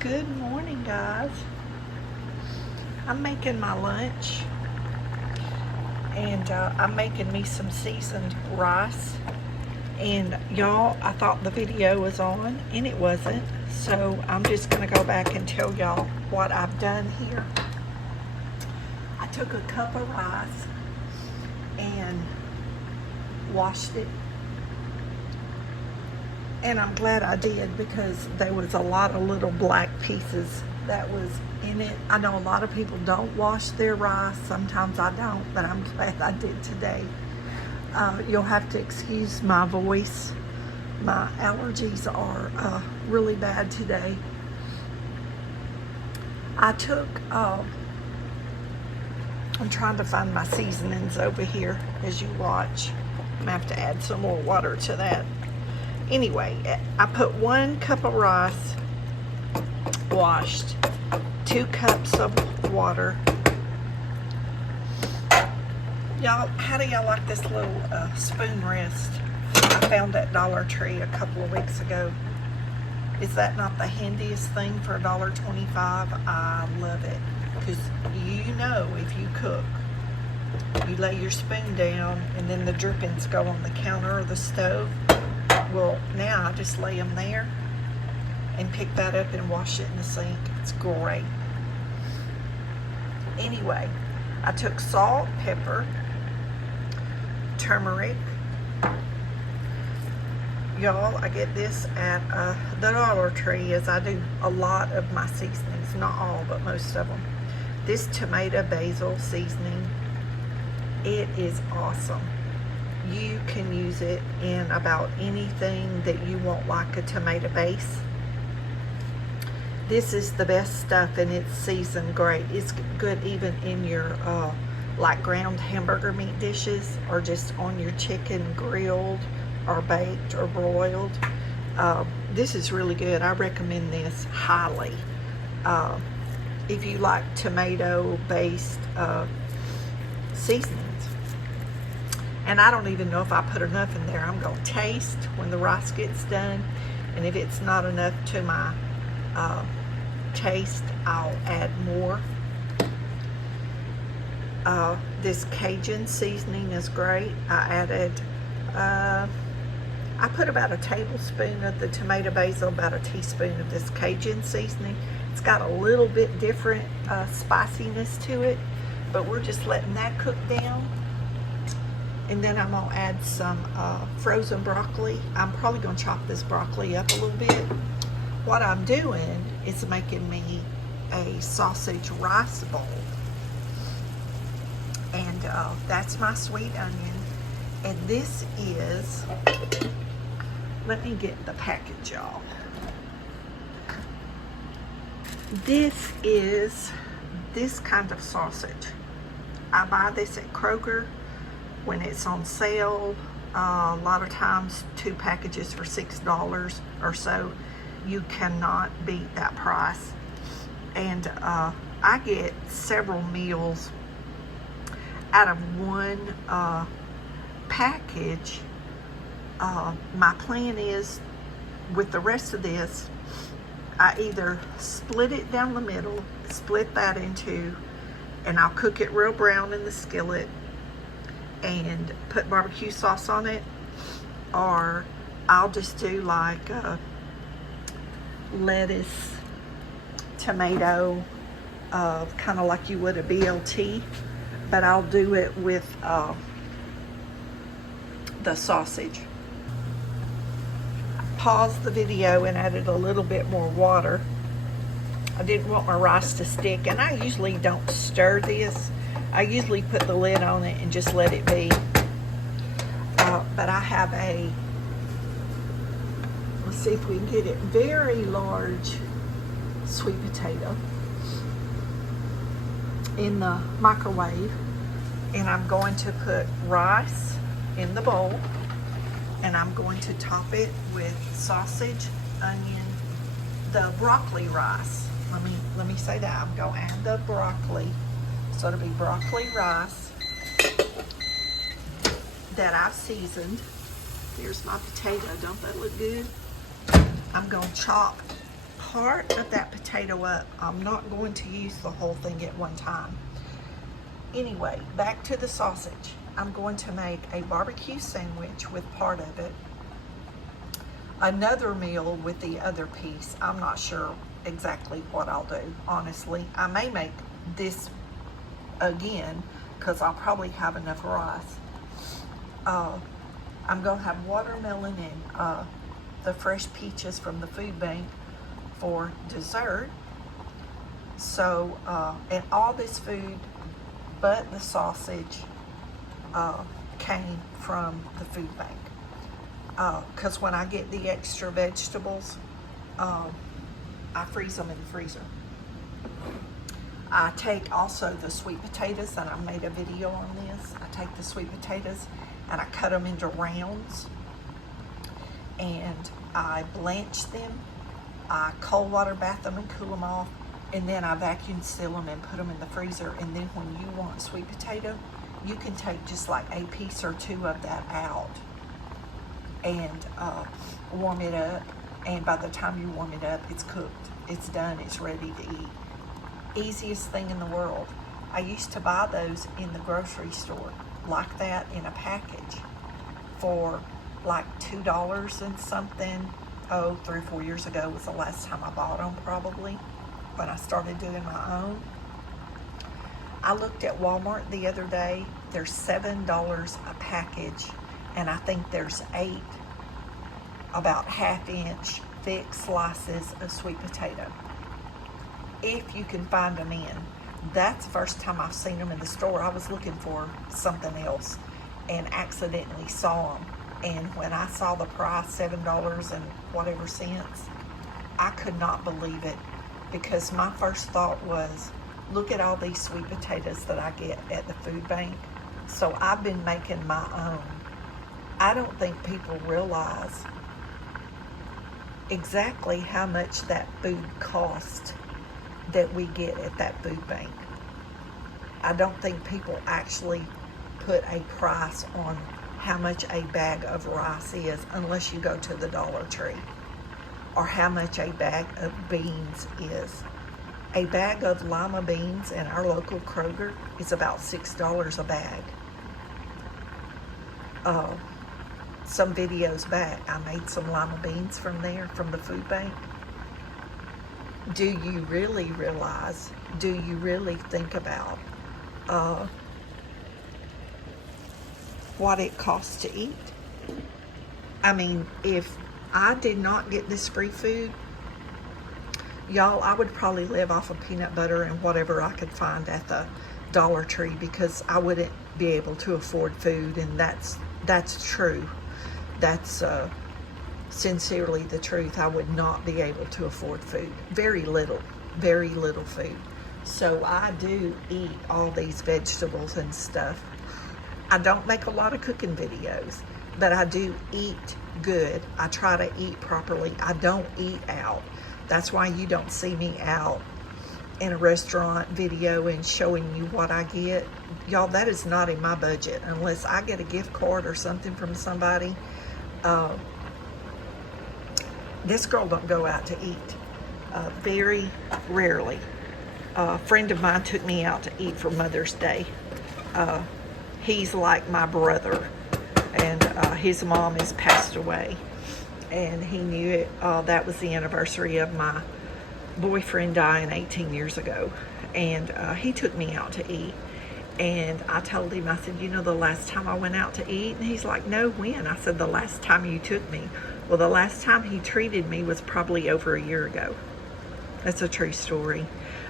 Good morning, guys. I'm making my lunch and I'm making me some seasoned rice. And y'all, I thought the video was on and it wasn't. So I'm just gonna go back and tell y'all what I've done here. I took a cup of rice and washed it. And I'm glad I did because there was a lot of little black pieces that was in it. I know a lot of people don't wash their rice. Sometimes I don't, but I'm glad I did today. You'll have to excuse my voice. My allergies are really bad today. I took, I'm trying to find my seasonings over here as you watch. I'm gonna have to add some more water to that. Anyway, I put 1 cup of rice washed, 2 cups of water. Y'all, how do y'all like this little spoon rest? I found at Dollar Tree a couple of weeks ago. Is that not the handiest thing for $1.25? I love it because you know if you cook, you lay your spoon down and then the drippings go on the counter or the stove. Well, now I just lay them there and pick that up and wash it in the sink. It's great. Anyway, I took salt, pepper, turmeric. Y'all, I get this at the Dollar Tree, as I do a lot of my seasonings. Not all, but most of them. This tomato basil seasoning, it is awesome. You can use it in about anything that you want, like a tomato base. This is the best stuff and it's seasoned great. It's good even in your like ground hamburger meat dishes or just on your chicken grilled or baked or broiled. This is really good. I recommend this highly. If you like tomato based seasonings. And I don't even know if I put enough in there. I'm gonna taste when the rice gets done. And if it's not enough to my taste, I'll add more. This Cajun seasoning is great. I added, I put about a tablespoon of the tomato basil, about a teaspoon of this Cajun seasoning. It's got a little bit different spiciness to it, but we're just letting that cook down. And then I'm gonna add some frozen broccoli. I'm probably gonna chop this broccoli up a little bit. What I'm doing is making me a sausage rice bowl. And that's my sweet onion. And this is, let me get the package, y'all. This is this kind of sausage. I buy this at Kroger when it's on sale. A lot of times 2 packages for $6 or so. You cannot beat that price. And I get several meals out of 1 package. My plan is with the rest of this, I either split it down the middle, split that in 2, and I'll cook it real brown in the skillet and put barbecue sauce on it, or I'll just do like lettuce, tomato, kind of like you would a BLT, but I'll do it with the sausage. Paused the video and added a little bit more water. I didn't want my rice to stick, and I usually don't stir this. I usually put the lid on it and just let it be. But I have a, let's see if we can get it, very large sweet potato in the microwave. And I'm going to put rice in the bowl. And I'm going to top it with sausage, onion, the broccoli rice. Let me say that. I'm going to add the broccoli. So it'll be broccoli rice that I've seasoned. Here's my potato. Don't that look good? I'm going to chop part of that potato up. I'm not going to use the whole thing at one time. Anyway, back to the sausage. I'm going to make a barbecue sandwich with part of it, another meal with the other piece. I'm not sure exactly what I'll do, honestly. I may make this again because I'll probably have enough rice. I'm going to have watermelon and the fresh peaches from the food bank for dessert. So, and all this food but the sausage came from the food bank. Because when I get the extra vegetables, I freeze them in the freezer. I take also the sweet potatoes, and I made a video on this. I take the sweet potatoes and I cut them into rounds, and I blanch them. I cold water bath them and cool them off, and then I vacuum seal them and put them in the freezer. And then when you want sweet potato, you can take just like a piece or two of that out and warm it up. And by the time you warm it up, it's cooked. It's done. It's ready to eat. Easiest thing in the world. I used to buy those in the grocery store like that in a package for like $2 and something. 3 or 4 years ago was the last time I bought them, probably, when I started doing my own. I looked at Walmart the other day. They're $7 a package, and I think there's 8 about half-inch thick slices of sweet potato, if you can find them in. That's the first time I've seen them in the store. I was looking for something else and accidentally saw them. And when I saw the price, $7 and whatever cents, I could not believe it, because my first thought was, look at all these sweet potatoes that I get at the food bank. So I've been making my own. I don't think people realize exactly how much that food costs that we get at that food bank. I don't think people actually put a price on how much a bag of rice is unless you go to the Dollar Tree, or how much a bag of beans is. A bag of lima beans in our local Kroger is about $6 a bag. Some videos back, I made some lima beans from there, from the food bank. Do you really realize, do you really think about what it costs to eat? I mean, if I did not get this free food, y'all, I would probably live off of peanut butter and whatever I could find at the Dollar Tree, because I wouldn't be able to afford food. And that's true. That's sincerely the truth. I would not be able to afford food. Very little food. So I do eat all these vegetables and stuff. I don't make a lot of cooking videos, but I do eat good. I try to eat properly. I don't eat out. That's why you don't see me out in a restaurant video and showing you what I get. Y'all, that is not in my budget unless I get a gift card or something from somebody. This girl don't go out to eat. Very rarely. A friend of mine took me out to eat for Mother's Day. He's like my brother, and his mom has passed away, and he knew it. That was the anniversary of my boyfriend dying 18 years ago, and he took me out to eat. And I told him, I said, you know, the last time I went out to eat? And he's like, no, when? I said, the last time you took me. Well, the last time he treated me was probably over a year ago. That's a true story.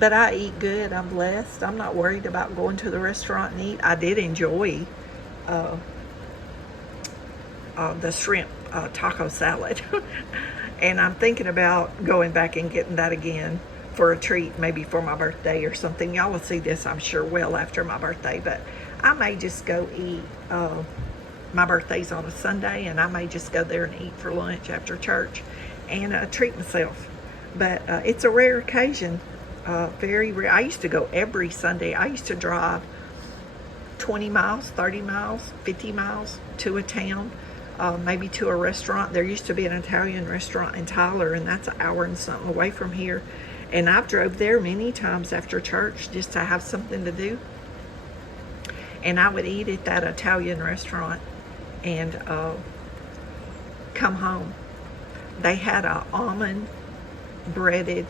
But I eat good. I'm blessed. I'm not worried about going to the restaurant and eat. I did enjoy the shrimp taco salad. And I'm thinking about going back and getting that again for a treat, maybe for my birthday or something. Y'all will see this, I'm sure, well after my birthday. But I may just go eat. My birthday's on a Sunday, and I may just go there and eat for lunch after church and treat myself. But it's a rare occasion. Very rare. I used to go every Sunday. I used to drive 20 miles, 30 miles, 50 miles to a town maybe to a restaurant. There used to be an Italian restaurant in Tyler, and that's an hour and something away from here. And I've drove there many times after church just to have something to do. And I would eat at that Italian restaurant and come home. They had a almond breaded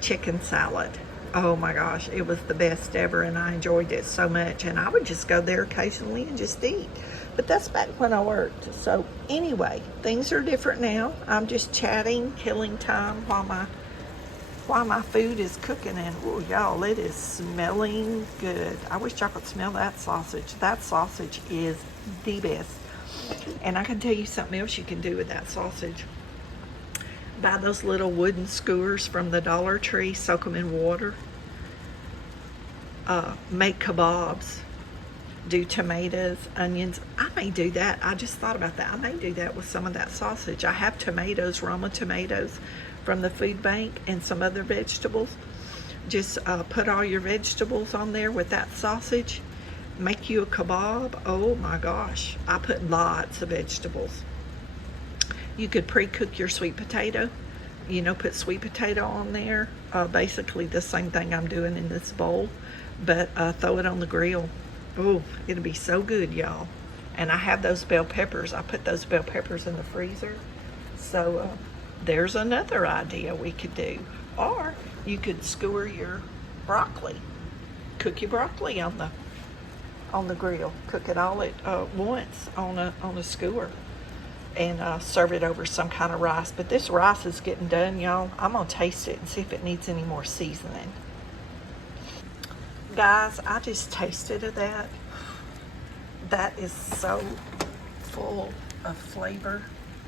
chicken salad. Oh my gosh, it was the best ever, and I enjoyed it so much. And I would just go there occasionally and just eat. But that's back when I worked. So anyway, things are different now. I'm just chatting, killing time while my food is cooking. And oh y'all, it is smelling good. I wish y'all could smell that sausage. That sausage is the best. And I can tell you something else you can do with that sausage. Buy those little wooden skewers from the Dollar Tree, soak them in water. Make kebabs. Do tomatoes, onions. I may do that. I just thought about that. I may do that with some of that sausage. I have tomatoes, Roma tomatoes from the food bank, and some other vegetables. Just put all your vegetables on there with that sausage. Make you a kebab. Oh my gosh. I put lots of vegetables. You could pre-cook your sweet potato. You know, put sweet potato on there. Basically the same thing I'm doing in this bowl, but throw it on the grill. Oh, it'll be so good, y'all. And I have those bell peppers. I put those bell peppers in the freezer. So there's another idea we could do. Or you could skewer your broccoli. Cook your broccoli on the grill. Cook it all at once on a skewer. And serve it over some kind of rice. But this rice is getting done, y'all. I'm gonna taste it and see if it needs any more seasoning. Guys, I just tasted of that. That is so full of flavor.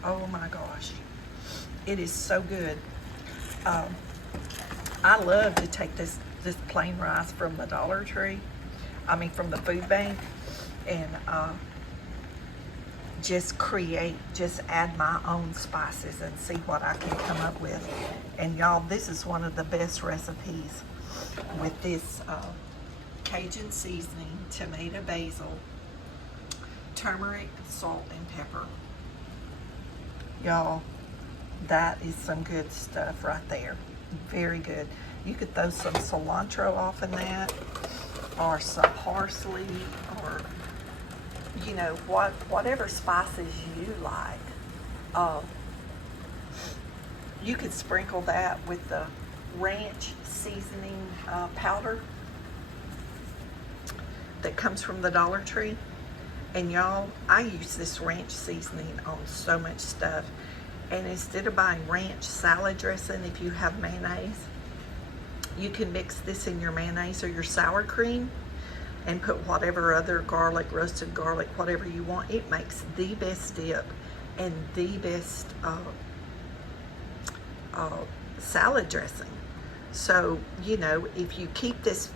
Oh my gosh. It is so good. I love to take this plain rice from the Dollar Tree. I mean from the food bank. And just add my own spices and see what I can come up with. And y'all, this is one of the best recipes with this Cajun seasoning, tomato, basil, turmeric, salt, and pepper. Y'all, that is some good stuff right there. Very good. You could throw some cilantro off in that, or some parsley, or you know, whatever spices you like. You could sprinkle that with the ranch seasoning powder that comes from the Dollar Tree. And y'all, I use this ranch seasoning on so much stuff. And instead of buying ranch salad dressing, if you have mayonnaise, you can mix this in your mayonnaise or your sour cream and put whatever other garlic, roasted garlic, whatever you want. It makes the best dip and the best salad dressing. So, you know, if you keep this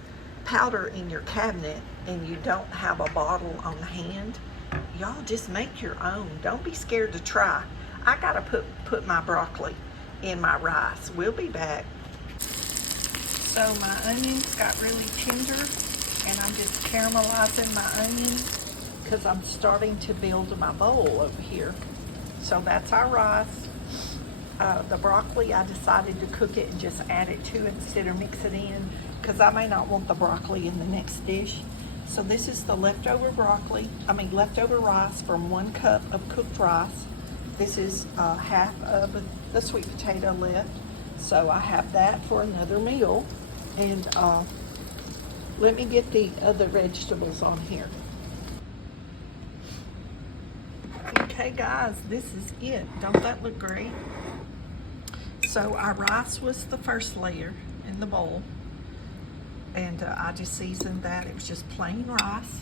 powder in your cabinet and you don't have a bottle on hand, y'all just make your own. Don't be scared to try. I gotta put my broccoli in my rice. We'll be back. So my onions got really tender, and I'm just caramelizing my onions because I'm starting to build my bowl over here. So that's our rice. The broccoli, I decided to cook it and just add it to it instead of mix it in, because I may not want the broccoli in the next dish. So this is the leftover leftover rice from 1 cup of cooked rice. This is half of the sweet potato left. So I have that for another meal. And let me get the other vegetables on here. Okay guys, this is it. Don't that look great? So our rice was the first layer in the bowl. And I just seasoned that. It was just plain rice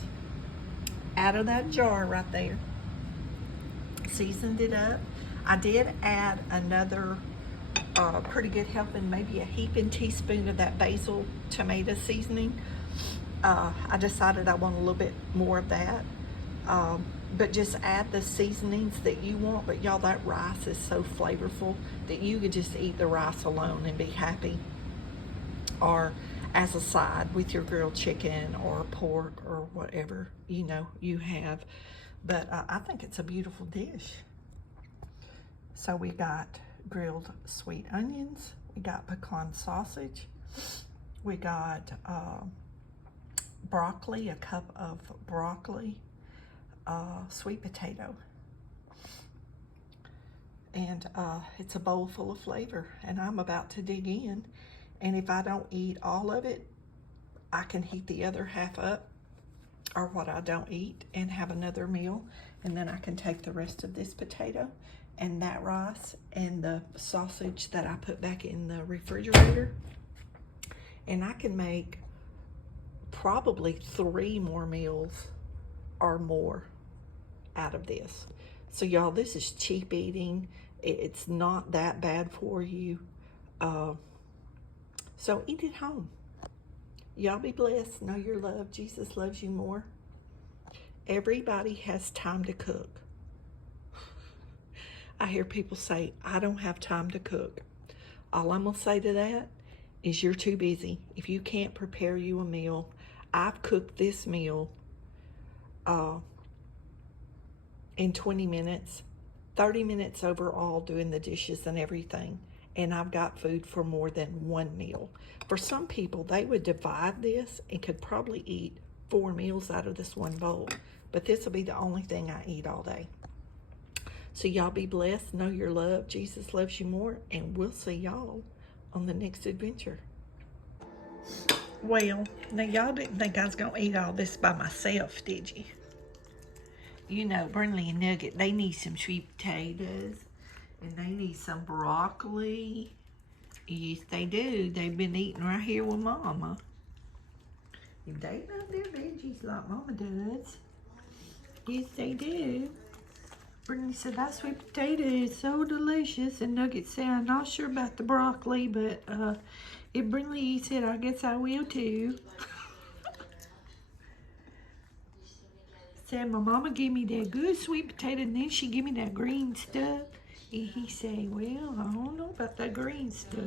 out of that jar right there. Seasoned it up. I did add another pretty good helping, maybe a heaping teaspoon of that basil tomato seasoning. I decided I want a little bit more of that. But just add the seasonings that you want. But y'all, that rice is so flavorful that you could just eat the rice alone and be happy. Or as a side with your grilled chicken or pork or whatever, you know, you have. But I think it's a beautiful dish. So we got grilled sweet onions, we got pecan sausage, we got broccoli, a cup of broccoli, sweet potato. And it's a bowl full of flavor, and I'm about to dig in. And if I don't eat all of it, I can heat the other half up, or what I don't eat, and have another meal. And then I can take the rest of this potato and that rice and the sausage that I put back in the refrigerator, and I can make probably 3 more meals or more out of this. So y'all, this is cheap eating. It's not that bad for you. So eat at home. Y'all be blessed. Know you're loved. Jesus loves you more. Everybody has time to cook. I hear people say, I don't have time to cook. All I'm gonna say to that is you're too busy. If you can't prepare you a meal, I've cooked this meal in 20 minutes, 30 minutes overall doing the dishes and everything. And I've got food for more than 1 meal. For some people, they would divide this and could probably eat 4 meals out of this one bowl. But this will be the only thing I eat all day. So y'all be blessed. Know you're loved. Jesus loves you more. And we'll see y'all on the next adventure. Well, now y'all didn't think I was going to eat all this by myself, did you? You know, Burnley and Nugget, they need some sweet potatoes. And they need some broccoli. Yes, they do. They've been eating right here with Mama. If they love their veggies like Mama does. Yes, they do. Brittany said, that sweet potato is so delicious. And Nugget said, I'm not sure about the broccoli, but if Brittany said, I guess I will too. Said, my mama gave me that good sweet potato, and then she gave me that green stuff. And he said, well, I don't know about that green stuff.